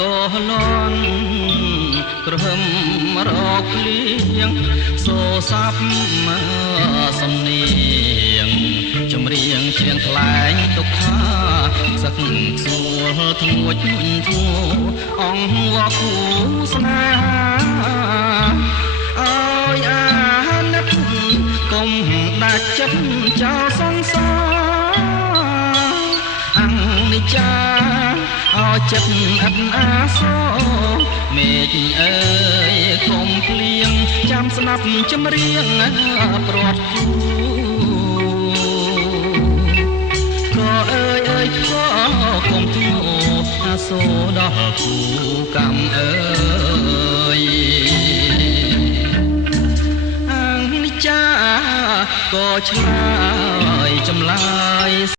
ក៏លន់ក្រហមរកលៀងសូសាប់សំនៀងចម្រៀងច្រៀងថ្លែងទុកថាសឹកសួរធ្ងួចធ្ងោអង្គវ៉ាគូស្នេហាឲ្យអាណិតកុំដាច់ចិត្តចោលសង្សារអនិច្ចាឲ្យចិត្តអត់អាសោមេឃអើយកុំភ្លៀងចាំស្ដាប់ចម្រៀងព្រាត់គូក៏អើយក៏កុំធ្ងោអាសូរដល់គូកម្មអើយអនិច្ចាក៏ឆ្លើយចម្លើយ